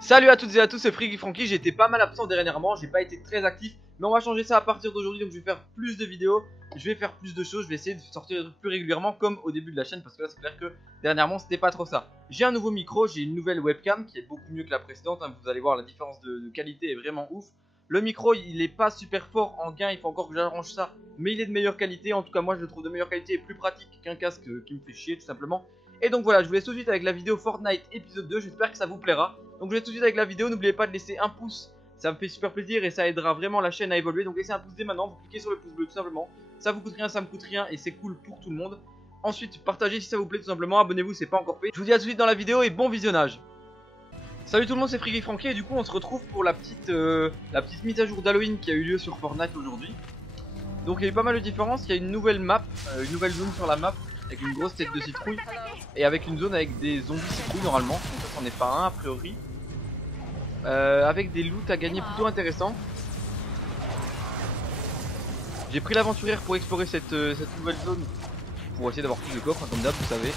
Salut à toutes et à tous, c'est Friki Franky. J'ai été pas mal absent dernièrement, j'ai pas été très actif, mais on va changer ça à partir d'aujourd'hui. Donc je vais faire plus de vidéos, je vais faire plus de choses, je vais essayer de sortir des trucs plus régulièrement comme au début de la chaîne, parce que là c'est clair que dernièrement c'était pas trop ça. J'ai un nouveau micro, j'ai une nouvelle webcam qui est beaucoup mieux que la précédente, hein. Vous allez voir la différence de qualité est vraiment ouf. Le micro il est pas super fort en gain, il faut encore que j'arrange ça, mais il est de meilleure qualité. En tout cas moi je le trouve de meilleure qualité et plus pratique qu'un casque qui me fait chier tout simplement. Et donc voilà, je vous laisse tout de suite avec la vidéo Fortnite épisode 2, j'espère que ça vous plaira. Donc je vais tout de suite avec la vidéo, n'oubliez pas de laisser un pouce, ça me fait super plaisir et ça aidera vraiment la chaîne à évoluer. Donc laissez un pouce dès maintenant, vous cliquez sur le pouce bleu tout simplement, ça vous coûte rien, ça me coûte rien et c'est cool pour tout le monde. Ensuite partagez si ça vous plaît tout simplement, abonnez-vous, c'est pas encore fait. Je vous dis à tout de suite dans la vidéo et bon visionnage. Salut tout le monde, c'est Friki Franky et du coup on se retrouve pour la petite mise à jour d'Halloween qui a eu lieu sur Fortnite aujourd'hui. Donc il y a eu pas mal de différences, il y a une nouvelle map, une nouvelle zone sur la map avec une grosse tête de citrouille et avec une zone avec des zombies citrouilles normalement, donc ça c'en est pas un a priori. Avec des loots à gagner plutôt intéressants. J'ai pris l'aventurière pour explorer cette nouvelle zone, pour essayer d'avoir plus de coffres, hein, comme d'hab vous savez,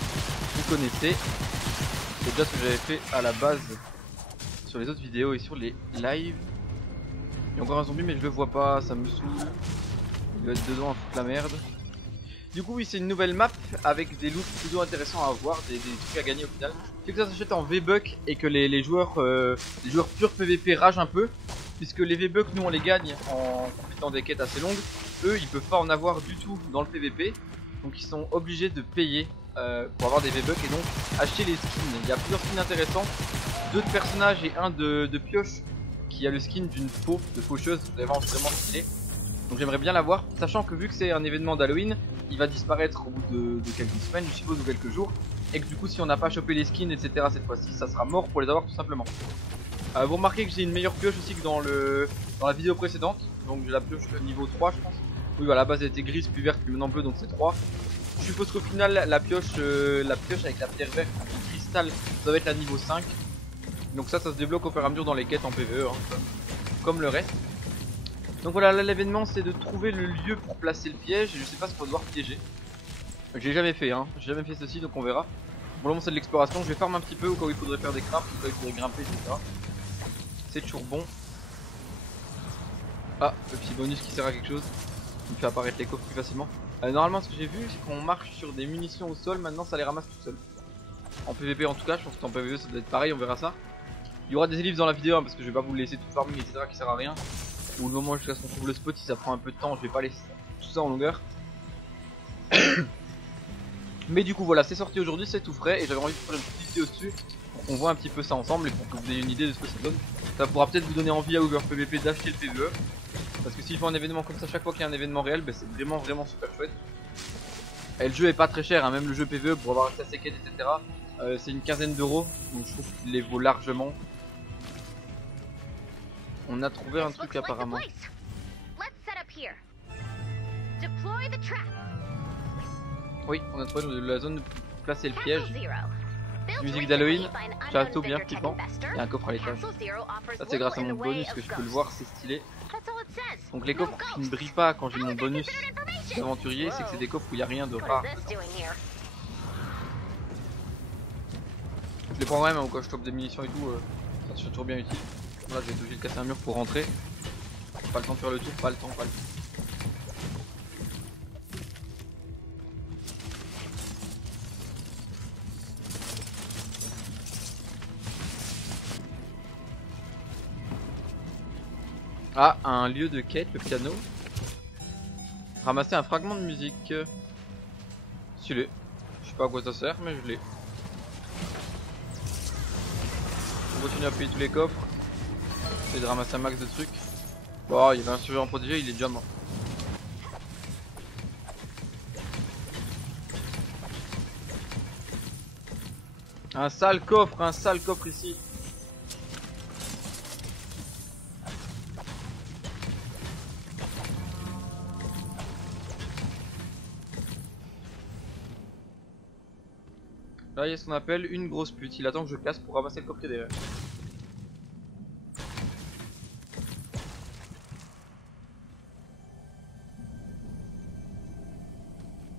vous connaissez. C'est déjà ce que j'avais fait à la base sur les autres vidéos et sur les lives. Il y a encore un zombie mais je le vois pas, ça me saoule. Il doit être dedans à foutre la merde. Du coup oui c'est une nouvelle map avec des loots plutôt intéressants à avoir, des trucs à gagner au final. C'est que ça s'achète en V-Buck et que les joueurs purs PVP ragent un peu. Puisque les V-Buck nous on les gagne en complétant des quêtes assez longues. Eux ils peuvent pas en avoir du tout dans le PVP. Donc ils sont obligés de payer pour avoir des V-Buck et donc acheter les skins. Il y a plusieurs skins intéressants, deux de personnages et un de pioche qui a le skin d'une de faucheuse, vraiment stylé. Donc j'aimerais bien l'avoir, sachant que vu que c'est un événement d'Halloween, il va disparaître au bout de quelques semaines, je suppose, ou quelques jours. Et que du coup si on n'a pas chopé les skins etc cette fois-ci, ça sera mort pour les avoir tout simplement. Vous remarquez que j'ai une meilleure pioche aussi que dans la vidéo précédente. Donc j'ai la pioche niveau 3 je pense. Oui voilà, à la base elle était grise puis verte puis maintenant bleue donc c'est 3. Je suppose qu'au final la pioche avec la pierre verte, le cristal, ça va être la niveau 5. Donc ça se débloque au fur et à mesure dans les quêtes en PvE hein, comme le reste. Donc voilà, là l'événement c'est de trouver le lieu pour placer le piège et je sais pas ce qu'on va devoir piéger. J'ai jamais fait hein, j'ai jamais fait ceci donc on verra. Bon là c'est de l'exploration, je vais farm un petit peu au cas où il faudrait faire des crafts, au cas où il faudrait grimper etc. C'est toujours bon. Ah, le petit bonus qui sert à quelque chose, qui me fait apparaître les coffres plus facilement. Normalement ce que j'ai vu c'est qu'on marche sur des munitions au sol, maintenant ça les ramasse tout seul. En PVP en tout cas, je pense qu'en PVE ça doit être pareil, on verra ça. Il y aura des ellipses dans la vidéo hein, parce que je vais pas vous laisser tout farming etc qui sert à rien. Ou le moment jusqu'à ce qu'on trouve le spot, si ça prend un peu de temps, je vais pas laisser tout ça en longueur. Mais du coup voilà, c'est sorti aujourd'hui, c'est tout frais et j'avais envie de faire une petite vidéo dessus pour qu'on voit un petit peu ça ensemble et pour que vous ayez une idée de ce que ça donne. Ça pourra peut-être vous donner envie à OverPVP d'acheter le PvE. Parce que s'ils font un événement comme ça chaque fois qu'il y a un événement réel, bah, c'est vraiment super chouette. Et le jeu est pas très cher, hein, même le jeu PvE pour avoir accès à ses quêtes etc. C'est une quinzaine d'euros, donc je trouve qu'il les vaut largement. On a trouvé un truc apparemment. Oui, on a trouvé la zone pour placer le piège. Musique d'Halloween, château bien flippant. Il y a un coffre à l'étage. Ça c'est grâce à mon bonus que je peux le voir, c'est stylé. Donc les coffres qui ne brillent pas quand j'ai mon bonus d'aventurier, c'est que c'est des coffres où il n'y a rien de rare. Je les prends quand même hein, quand je chope des munitions et tout, ça c'est toujours bien utile. Là je vais être obligé de casser un mur pour rentrer. Pas le temps de faire le tour, pas le temps. Ah, un lieu de quête, le piano. Ramasser un fragment de musique. Celui-là. Je sais pas à quoi ça sert, mais je l'ai. On continue à payer tous les coffres. Essayer de ramasser un max de trucs. Bon, il y avait un surveillant protégé, il est déjà mort. Un sale coffre ici. Là il y a ce qu'on appelle une grosse pute, il attend que je casse pour ramasser le coffret derrière.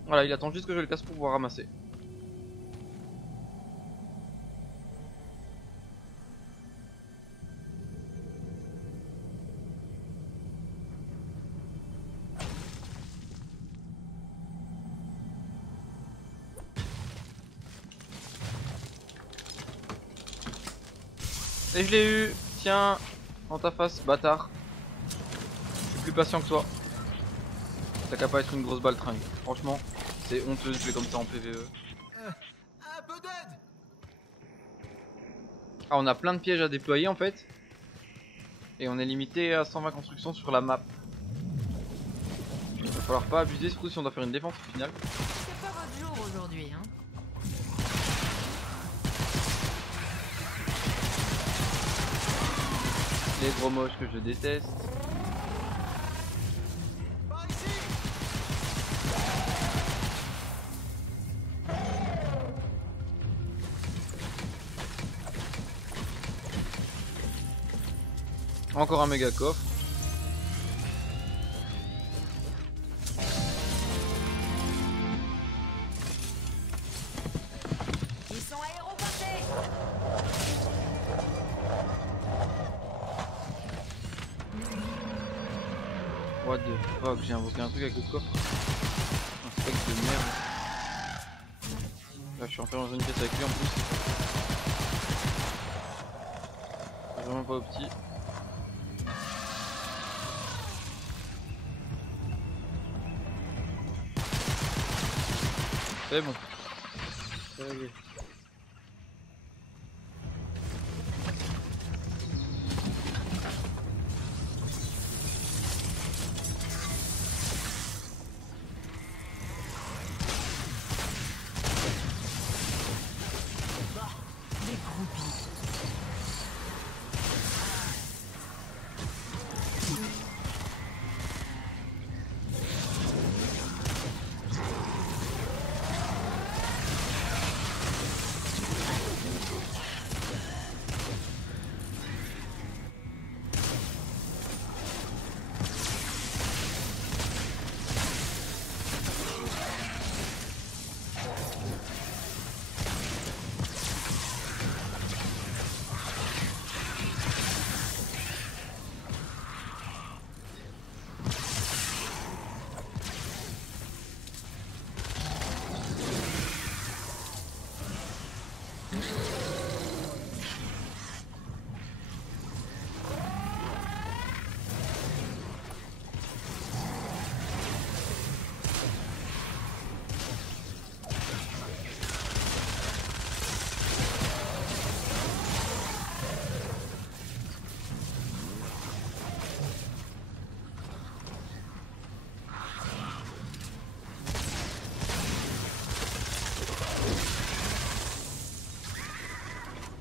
Voilà, il attend juste que je le casse pour pouvoir ramasser. Et je l'ai eu. Tiens, dans ta face, bâtard. Je suis plus patient que toi. T'as qu'à pas être une grosse baltringue. Franchement, c'est honteux de jouer comme ça en PvE. Un peu d'aide. Ah, on a plein de pièges à déployer en fait. Et on est limité à 120 constructions sur la map. Il va falloir pas abuser, surtout si on doit faire une défense au final. C'est pas votre jour aujourd'hui, hein. Les gros moches que je déteste. Par ici. Encore un méga coffre. Ils sont aéroportés. What the fuck, j'ai invoqué un truc avec le coffre. Un spec de merde. Là je suis enfermé dans une pièce avec lui en plus. C'est vraiment pas au petit. C'est bon. C'est réglé. Des groupies.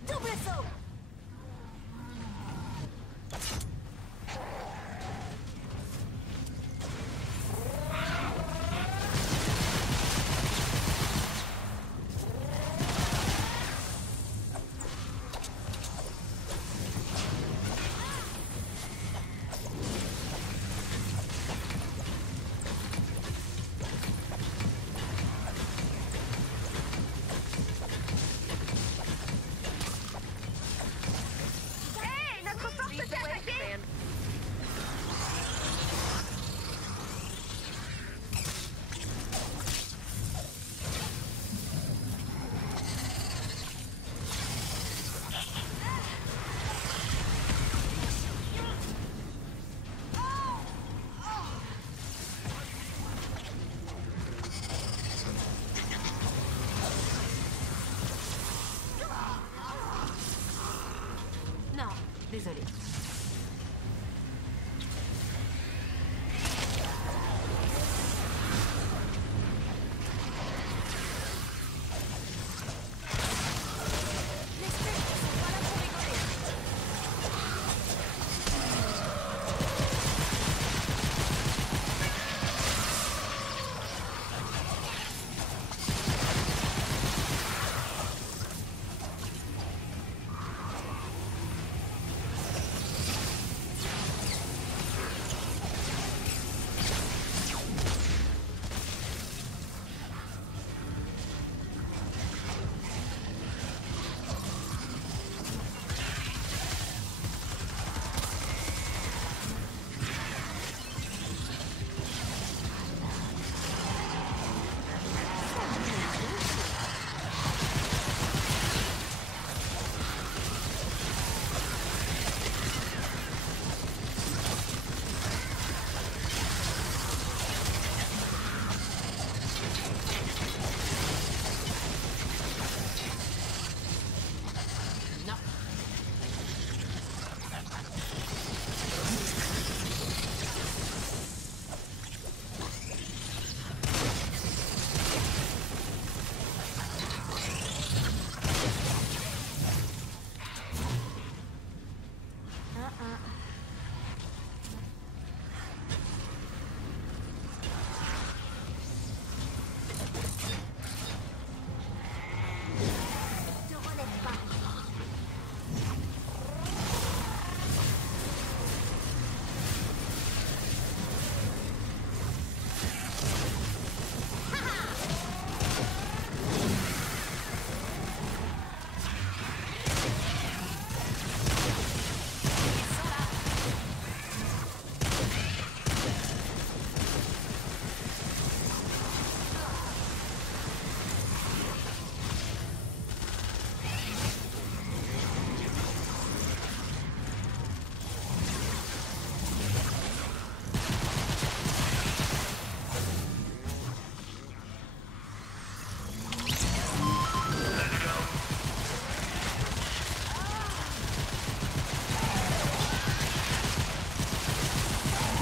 Double saut. Hey, notre force se fait attaquer. Non, désolé. Les spectres sont pas là pour rigoler.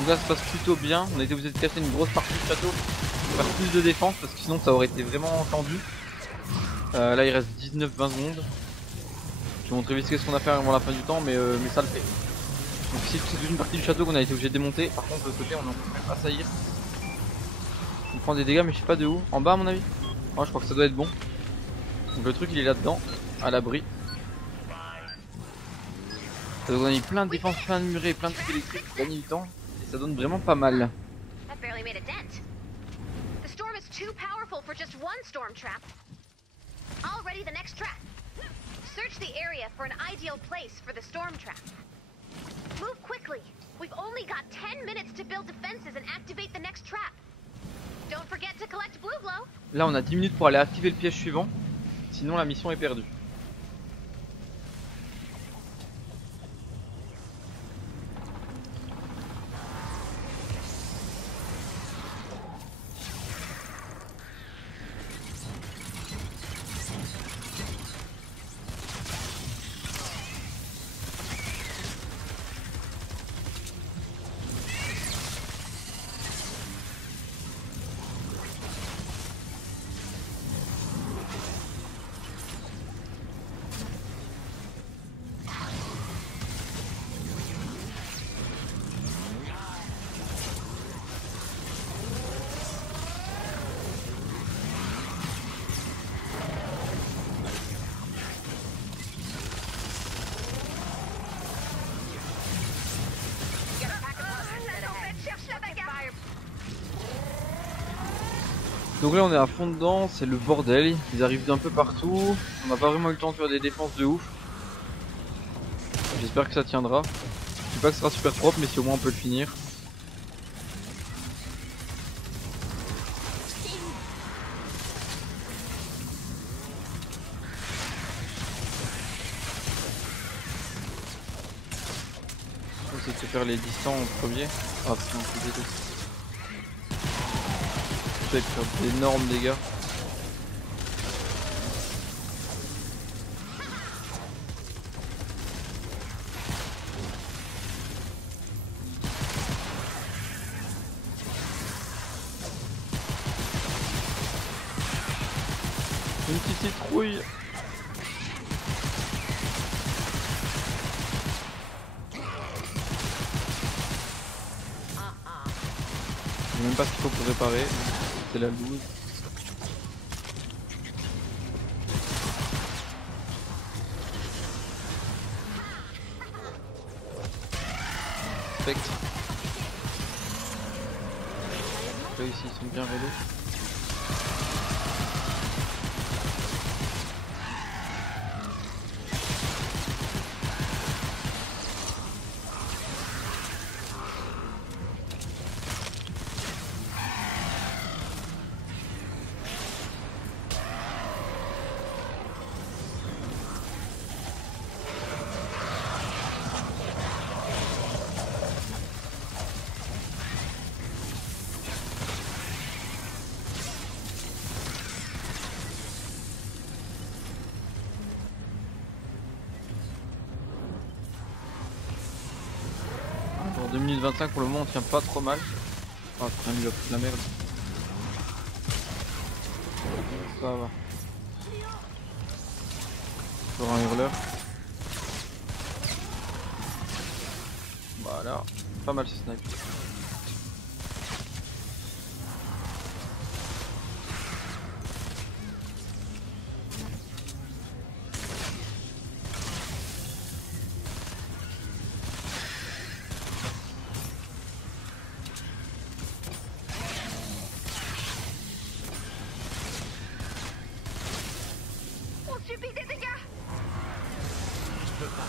Donc là ça se passe plutôt bien, on a été obligé de casser une grosse partie du château pour faire plus de défense parce que sinon ça aurait été vraiment tendu. Là il reste 19-20 secondes. Je vais vous montrer vite ce qu'on a fait avant la fin du temps mais ça le fait. Donc ici c'est toute une partie du château qu'on a été obligé de démonter, par contre de l'autre côté on est en train d'assaillir. On prend des dégâts mais je sais pas de où, en bas à mon avis. Oh, je crois que ça doit être bon. Donc le truc il est là dedans, à l'abri. Ça nous a mis plein de défense, plein de murets, plein de trucs électriques pour gagner du temps. Ça donne vraiment pas mal. That barely made a dent. The storm is too powerful for just one storm trap. Already the next trap. Search the area for an ideal place for the storm trap. Move quickly. We've only got 10 minutes to build defenses and activate the next trap. Don't forget to collect blue glow. Là on a 10 minutes pour aller activer le piège suivant. Sinon la mission est perdue. Donc là on est à fond dedans, c'est le bordel, ils arrivent d'un peu partout, on n'a pas vraiment eu le temps de faire des défenses de ouf. J'espère que ça tiendra. Je sais pas que ce sera super propre mais si au moins on peut le finir. On va essayer de se faire les distants en premier. Ah putain, on peut aider. Faire d'énormes dégâts. Une petite citrouille. Je sais même pas ce qu'il faut pour réparer. C'est la loose. Spectre. Là ici ils sont bien relous. Pour 2 minutes 25 pour le moment on tient pas trop mal. Ah putain lui il a foutu la merde. Ça va. Encore un hurleur. Voilà, pas mal ce snipe. On subit des dégâts. Je peux pas.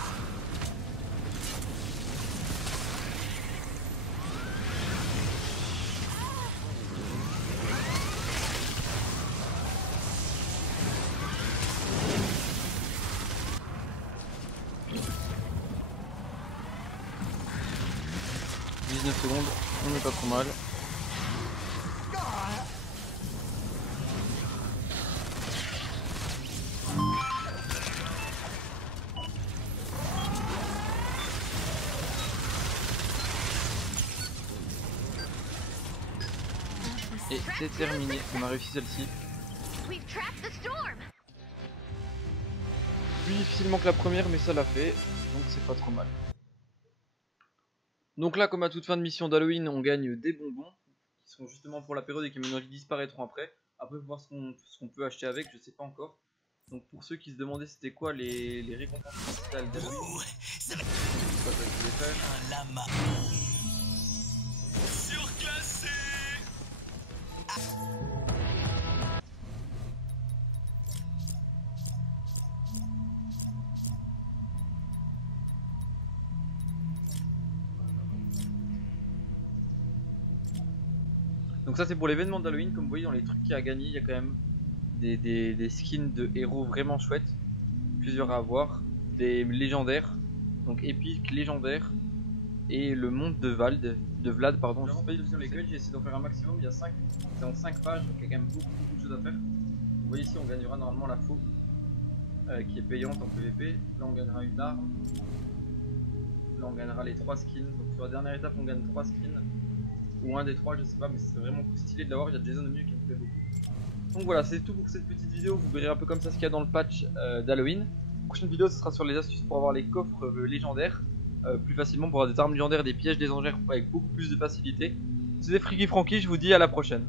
« 19 secondes, on n'est pas trop mal. Et c'est terminé, on a réussi celle-ci. We've trapped the storm. Plus difficilement que la première, mais ça l'a fait, donc c'est pas trop mal. Donc là, comme à toute fin de mission d'Halloween, on gagne des bonbons, qui sont justement pour la période et qui disparaîtront après. Après, faut voir ce qu'on peut acheter avec, je sais pas encore. Donc pour ceux qui se demandaient c'était quoi les récompenses principales d'Halloween, Ça va c'est pas ça que je voulais faire. un lama. Surclassé. Donc ça c'est pour l'événement d'Halloween, comme vous voyez dans les trucs qu'il y a à gagner, il y a quand même des skins de héros vraiment chouettes, plusieurs à avoir, des légendaires, donc épiques, légendaires, et le monde de Vlad pardon. Je sais pas sur lesquels, j'ai essayé d'en faire un maximum, il y a 5, c'est en 5 pages, donc il y a quand même beaucoup de choses à faire. Vous voyez ici on gagnera normalement la faux, qui est payante en PVP, là on gagnera une arme, là on gagnera les 3 skins, donc sur la dernière étape on gagne 3 skins. Ou un des 3, je sais pas, mais c'est vraiment stylé de l'avoir. Il y a Jason au milieu qui me plaît beaucoup. Donc voilà, c'est tout pour cette petite vidéo. Vous verrez un peu comme ça ce qu'il y a dans le patch d'Halloween. La prochaine vidéo, ce sera sur les astuces pour avoir les coffres légendaires plus facilement, pour avoir des armes légendaires, des pièges légendaires avec beaucoup plus de facilité. C'était Freaky Franky, je vous dis à la prochaine.